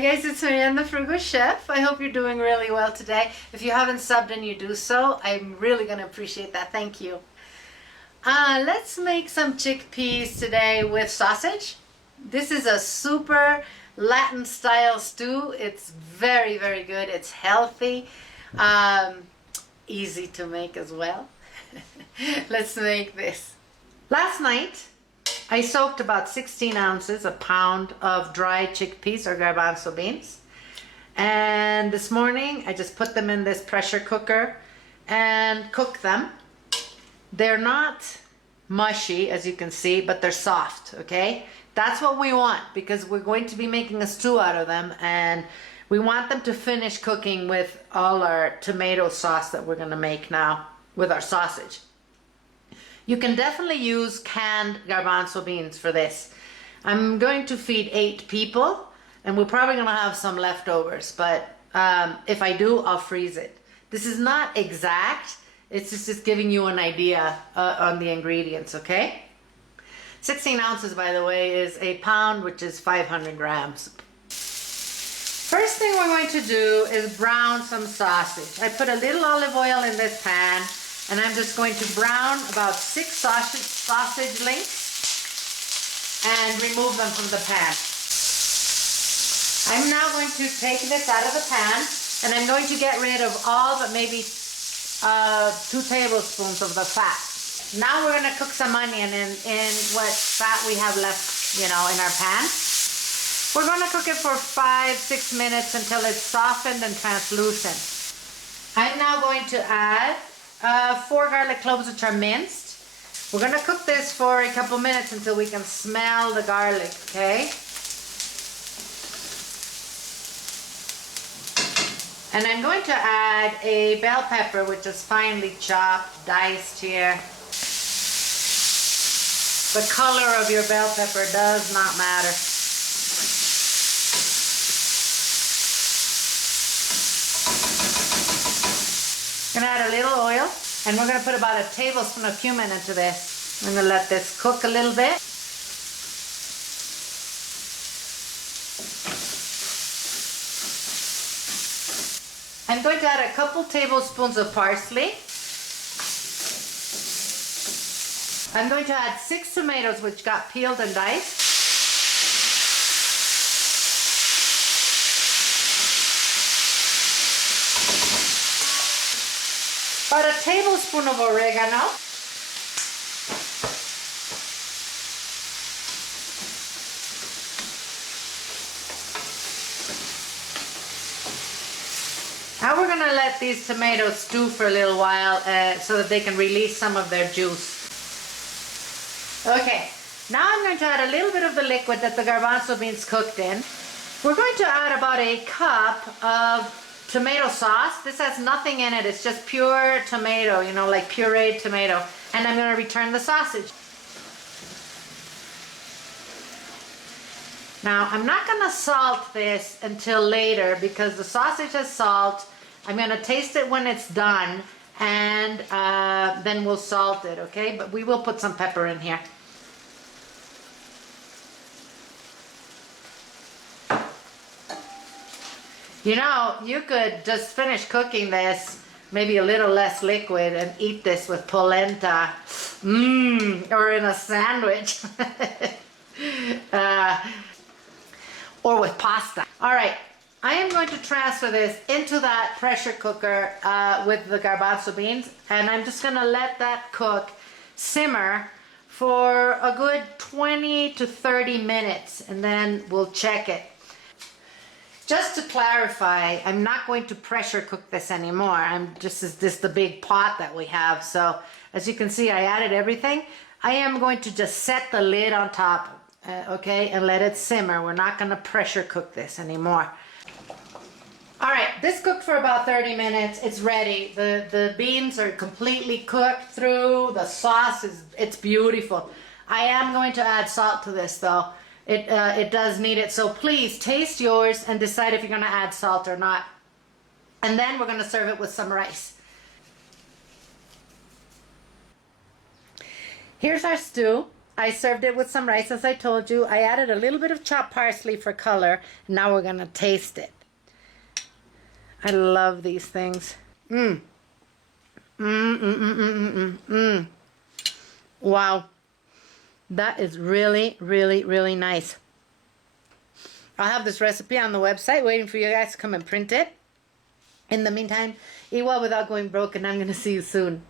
Hi guys, it's Marianne the Frugal Chef. I hope you're doing really well today. If you haven't subbed and you do so, I'm really going to appreciate that. Thank you. Let's make some chickpeas today with sausage. This is a super Latin style stew. It's very, very good. It's healthy, easy to make as well. Let's make this. Last night, I soaked about 16 ounces, a pound of dried chickpeas or garbanzo beans. And this morning, I just put them in this pressure cooker and cook them. They're not mushy, as you can see, but they're soft, okay? That's what we want because we're going to be making a stew out of them, and we want them to finish cooking with all our tomato sauce that we're gonna make now with our sausage. You can definitely use canned garbanzo beans for this. I'm going to feed 8 people, and we're probably gonna have some leftovers, but if I do, I'll freeze it. This is not exact, it's just giving you an idea on the ingredients, okay? 16 ounces, by the way, is a pound, which is 500 grams. First thing we're going to do is brown some sausage. I put a little olive oil in this pan, and I'm just going to brown about 6 sausage links and remove them from the pan. I'm now going to take this out of the pan, and I'm going to get rid of all but maybe 2 tablespoons of the fat. Now we're going to cook some onion in what fat we have left, you know, in our pan. We're going to cook it for 5-6 minutes until it's softened and translucent. I'm now going to add 4 garlic cloves, which are minced. We're going to cook this for a couple minutes until we can smell the garlic, okay? And I'm going to add a bell pepper, which is finely chopped, diced here. The color of your bell pepper does not matter. I'm going to add a little oil, and we're going to put about a tablespoon of cumin into this. I'm going to let this cook a little bit. I'm going to add a couple tablespoons of parsley. I'm going to add 6 tomatoes, which got peeled and diced. About a tablespoon of oregano. Now we're going to let these tomatoes stew for a little while so that they can release some of their juice. Okay, now I'm going to add a little bit of the liquid that the garbanzo beans cooked in. We're going to add about a cup of tomato sauce. This has nothing in it, it's just pure tomato, you know, like pureed tomato. And I'm going to return the sausage. Now, I'm not going to salt this until later because the sausage has salt. I'm going to taste it when it's done, and then we'll salt it, okay? But we will put some pepper in here. You know, you could just finish cooking this, maybe a little less liquid, and eat this with polenta, or in a sandwich, or with pasta. All right, I am going to transfer this into that pressure cooker with the garbanzo beans, and I'm just gonna let that cook, simmer for a good 20 to 30 minutes, and then we'll check it. Just to clarify, I'm not going to pressure cook this anymore. This is the big pot that we have. So as you can see, I added everything. I am going to just set the lid on top, okay, and let it simmer. We're not going to pressure cook this anymore. All right, this cooked for about 30 minutes. It's ready. The beans are completely cooked through. The sauce it's beautiful. I am going to add salt to this though. It does need it, so please taste yours and decide if you're going to add salt or not. And then we're going to serve it with some rice. Here's our stew. I served it with some rice, as I told you. I added a little bit of chopped parsley for color. Now we're going to taste it. I love these things. Mmm. Mmm, mmm, mmm, mmm, mmm, mmm. Wow. That is really, really, really nice. I'll have this recipe on the website waiting for you guys to come and print it. In the meantime, eat well without going broke, and I'm going to see you soon.